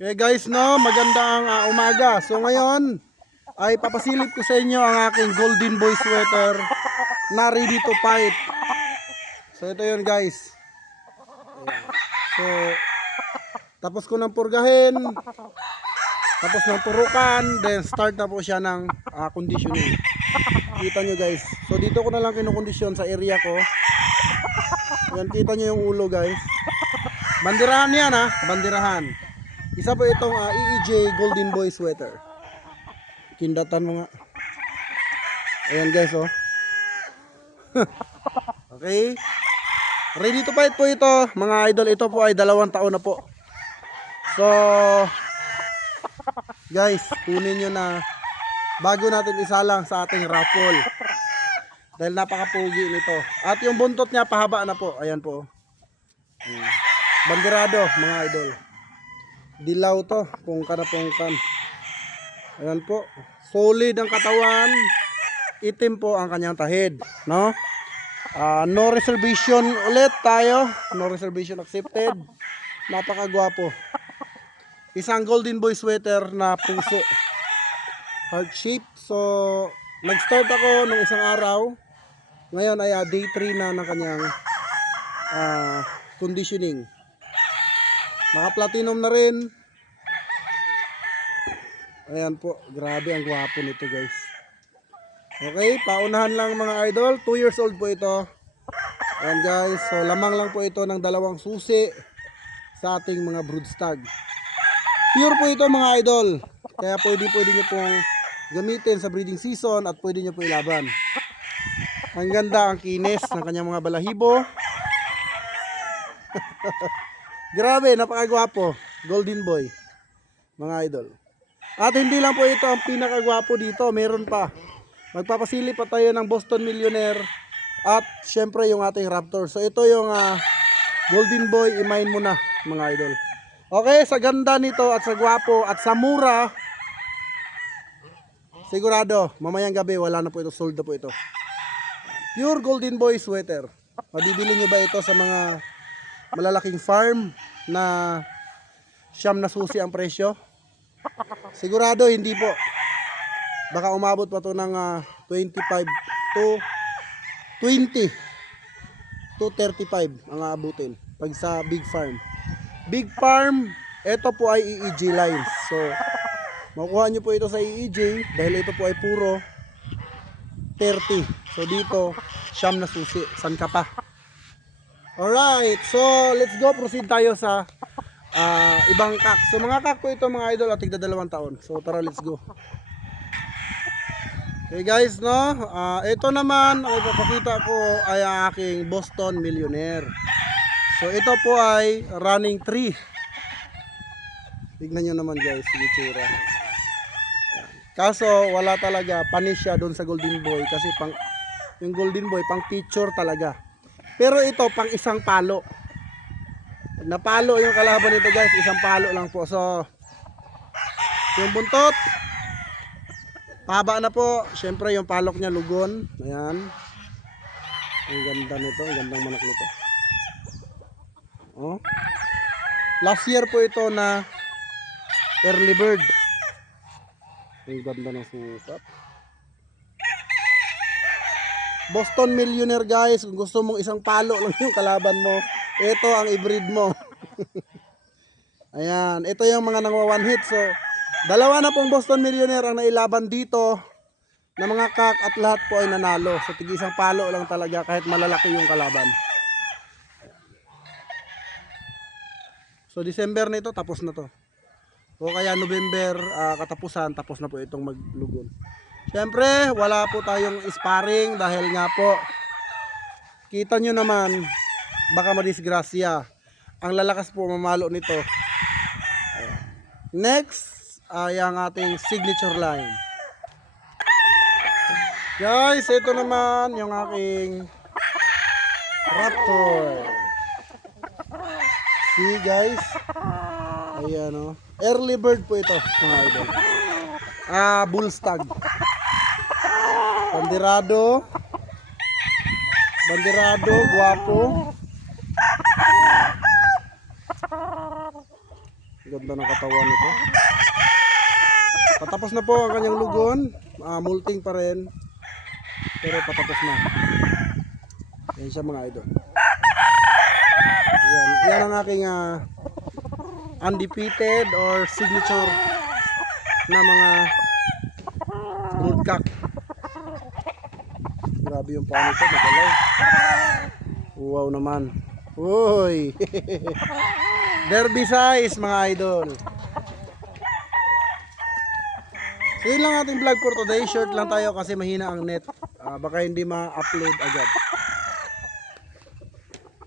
Okay guys, no, magandang umaga. So ngayon ay papasilip ko sa inyo ang aking Golden Boy sweater na ready to fight. So ito yun guys. Ayan. So tapos ko nang purgahin, tapos nang turukan, then start na po siya ng conditioning. Kita nyo guys. So dito ko na lang kinukondisyon sa area ko. Ayan, kita nyo yung ulo guys. Bandirahan yan bandirahan. Isa po itong EEJ Golden Boy sweater. Kindatan mo nga. Ayan guys, oh. Okay. Ready to fight po ito, mga idol. Ito po ay 2 taon na po. So, guys, kunin nyo na bago natin isalang sa ating raffle. Dahil napakapugi nito. At yung buntot niya pahaba na po. Ayan po. Bandirado, mga idol. Dilaw to, pungkan na pungkan. Ayan po, solid ang katawan, itim po ang kanyang tahid, no? No reservation ulit tayo, no reservation accepted. Napakagwapo. Isang Golden Boy sweater na puso, heart shape. So nag-start ako nung isang araw. Ngayon ay day 3 na ng kanyang conditioning. Naka-platinum na rin. Ayan po, grabe ang gwapo nito guys. Okay, paunahan lang mga idol. 2 years old po ito. Ayan guys, so lamang lang po ito ng 2 susi sa ating mga broodstag. Pure po ito mga idol. Kaya pwede nyo pong gamitin sa breeding season at pwede nyo po ilaban. Ang ganda, ang kinis ng kanyang mga balahibo. Grabe, napakagwapo. Golden Boy, mga idol. At hindi lang po ito ang pinakagwapo dito. Meron pa. Magpapasilip pa tayo ng Boston Millionaire. At syempre yung ating Raptor. So ito yung Golden Boy. Imain mo na, mga idol. Okay, sa ganda nito at sa gwapo at sa mura, sigurado, mamayang gabi wala na po ito. Sold na po ito. Pure Golden Boy sweater. Mabibili nyo ba ito sa mga malalaking farm na siyam na susi ang presyo? Sigurado hindi po. Baka umabot pa to ng 25 to 20 to 35 ang aabutin pag sa big farm. Big farm, ito po ay EEJ lines. So makuha nyo po ito sa EEJ dahil ito po ay puro 30. So dito siyam na susi. San ka pa? Alright, so let's go, proceed tayo sa ibang kak. So mga kak po ito mga idol at tigda 2 taon. So tara, let's go. Okay guys, no, ito naman ang ipapakita ko ay ang aking Boston Millionaire. So ito po ay running 3. Tignan nyo naman guys, itsura. Kaso wala talaga, panis siya doon sa Golden Boy kasi yung Golden Boy pang picture talaga. Pero ito pang isang palo. Napalo yung kalaban nito guys, isang palo lang po. So yung buntot pahaba na po. Syempre yung palok niya lugon. Ayan. Ang ganda nito, ang gandang manok nito. Oh. Last year po ito na early bird. Ang ganda ng sukat. Boston Millionaire guys, kung gusto mong isang palo lang yung kalaban mo, ito ang i-breed mo. Ayan, ito yung mga nangwa one hit. So, 2 na pong Boston Millionaire ang nailaban dito na mga kak at lahat po ay nanalo. So, tig isang palo lang talaga kahit malalaki yung kalaban. So, December na ito, tapos na to. O kaya November, katapusan, tapos na po itong maglugon. Siyempre, wala po tayong sparring dahil nga po, kita nyo naman, baka madisgrasya. Ang lalakas po mamalo nito. Next, ay ang ating signature line. Guys, ito naman yung aking Raptor. See guys? Ayan o. Early bird po ito, mga idol. Bullstag. Bandirado, guwapo. Ganda ng katawan nito. Patapos na po ang kanyang lugon. Multing pa rin. Pero patapos na. Yan siya mga idol. Yan ang aking undefeated or signature na mga broodcock. Grabe yung paa nito, magalaw. Wow naman. Uy! Derby size mga idol. So yun lang ating vlog for today. Short lang tayo kasi mahina ang net. Baka hindi ma-upload agad.